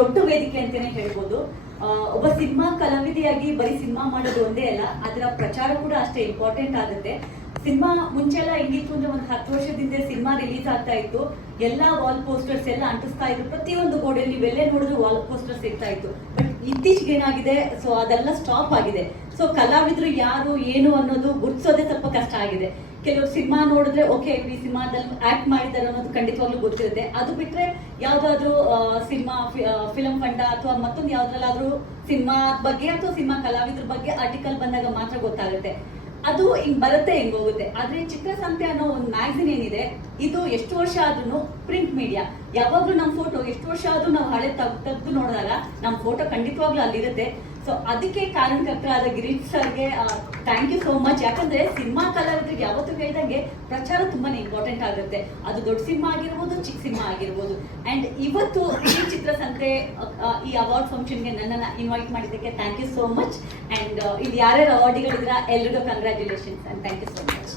ದೊಡ್ಡ ವೇದಿಕೆ ಅಂತಾನೆ ಹೇಳ್ಬೋದು. ಒಬ್ಬ ಸಿನಿಮಾ ಕಲಾವಿದೆಯಾಗಿ ಬರೀ ಸಿನಿಮಾ ಮಾಡೋದು ಒಂದೇ ಅಲ್ಲ, ಅದರ ಪ್ರಚಾರ ಕೂಡ ಅಷ್ಟೇ ಇಂಪಾರ್ಟೆಂಟ್ ಆಗುತ್ತೆ. ಸಿನಿಮಾ ಮುಂಚೆಲ್ಲ ಹೆಂಗಿತ್ತು ಅಂದ್ರೆ ಒಂದು 10 ವರ್ಷದಿಂದ ಸಿನಿಮಾ ರಿಲೀಸ್ ಆಗ್ತಾ ಇತ್ತು, ಎಲ್ಲಾ ವಾಲ್ ಪೋಸ್ಟರ್ಸ್ ಎಲ್ಲ ಅಂಟಿಸ್ತಾ ಇದ್ರು, ಪ್ರತಿಯೊಂದು ಗೋಡೆಯಲ್ಲಿ ನೀವೆಲ್ಲೇ ನೋಡಿದ್ರು ವಾಲ್ ಪೋಸ್ಟರ್ಸ್ ಇರ್ತಾ ಇತ್ತು. ಬಟ್ ಇತ್ತೀಚೆಗೆ ಏನಾಗಿದೆ, ಸೊ ಅದೆಲ್ಲ ಸ್ಟಾಪ್ ಆಗಿದೆ. ಸೊ ಕಲಾವಿದ್ರು ಯಾರು ಏನು ಅನ್ನೋದು ಗುರ್ತಿಸೋದೇ ಸ್ವಲ್ಪ ಕಷ್ಟ ಆಗಿದೆ. ಕೆಲವರು ಸಿನಿಮಾ ನೋಡಿದ್ರೆ ಓಕೆ ಈ ಸಿನಿಮಾದಲ್ಲಿ ಆಕ್ಟ್ ಮಾಡಿದ್ದಾರೆ ಅನ್ನೋದು ಖಂಡಿತವಾಗ್ಲೂ ಗೊತ್ತಿರುತ್ತೆ. ಅದು ಬಿಟ್ರೆ ಯಾವ್ದಾದ್ರು ಸಿನಿಮಾ ಫಿಲಂ ಫಂಡ ಅಥವಾ ಮತ್ತೊಂದು ಯಾವ್ದ್ರಲ್ಲಾದ್ರೂ ಸಿನಿಮಾ ಬಗ್ಗೆ ಅಥವಾ ಸಿನಿಮಾ ಕಲಾವಿದ್ರ ಬಗ್ಗೆ ಆರ್ಟಿಕಲ್ ಬಂದಾಗ ಮಾತ್ರ ಗೊತ್ತಾಗುತ್ತೆ. ಅದು ಹಿಂಗ್ ಬರುತ್ತೆ, ಹಿಂಗ್ ಹೋಗುತ್ತೆ. ಆದ್ರೆ ಚಿತ್ರಸಂತೆ ಅನ್ನೋ ಒಂದು ಮ್ಯಾಗಝಿನ್ ಏನಿದೆ, ಇದು ಎಷ್ಟು ವರ್ಷ ಆದ್ರೂ ಪ್ರಿಂಟ್ ಮೀಡಿಯಾ, ಯಾವಾಗ್ಲೂ ನಮ್ ಫೋಟೋ ಎಷ್ಟು ವರ್ಷ ಆದ್ರೂ ನಾವು ಹಳೆ ತೆಗೆದು ನೋಡಿದಾಗ ನಮ್ ಫೋಟೋ ಖಂಡಿತವಾಗ್ಲೂ ಅಲ್ಲಿರುತ್ತೆ. ಸೊ ಅದಕ್ಕೆ ಕಾರಣಕರ್ತರಾದ ಗಿರೀಶ್ ಸರ್ಗೆ ಥ್ಯಾಂಕ್ ಯು ಸೋ ಮಚ್. ಯಾಕಂದ್ರೆ ಸಿನಿಮಾ ಕಲಾವಿದರಿಗೆ ಯಾವತ್ತೂ ಹೇಳಿದಂಗೆ ಪ್ರಚಾರ ತುಂಬಾನೇ ಇಂಪಾರ್ಟೆಂಟ್ ಆಗುತ್ತೆ. ಅದು ದೊಡ್ಡ ಸಿನಿಮಾ ಆಗಿರ್ಬೋದು, ಚಿಕ್ಕ ಸಿನಿಮಾ ಆಗಿರ್ಬೋದು. ಅಂಡ್ ಇವತ್ತು ಈ ಚಿತ್ರಸಂತೆ ಈ ಅವಾರ್ಡ್ ಫಂಕ್ಷನ್ಗೆ ನನ್ನನ್ನ ಇನ್ವೈಟ್ ಮಾಡಿದ್ದಕ್ಕೆ thank you so much. And ಇಲ್ಲಿ ಯಾರ್ಯಾರು ಅವಾರ್ಡಿಗಳಿದ್ರ ಎಲ್ರಿಗೂ congratulations and thank you so much.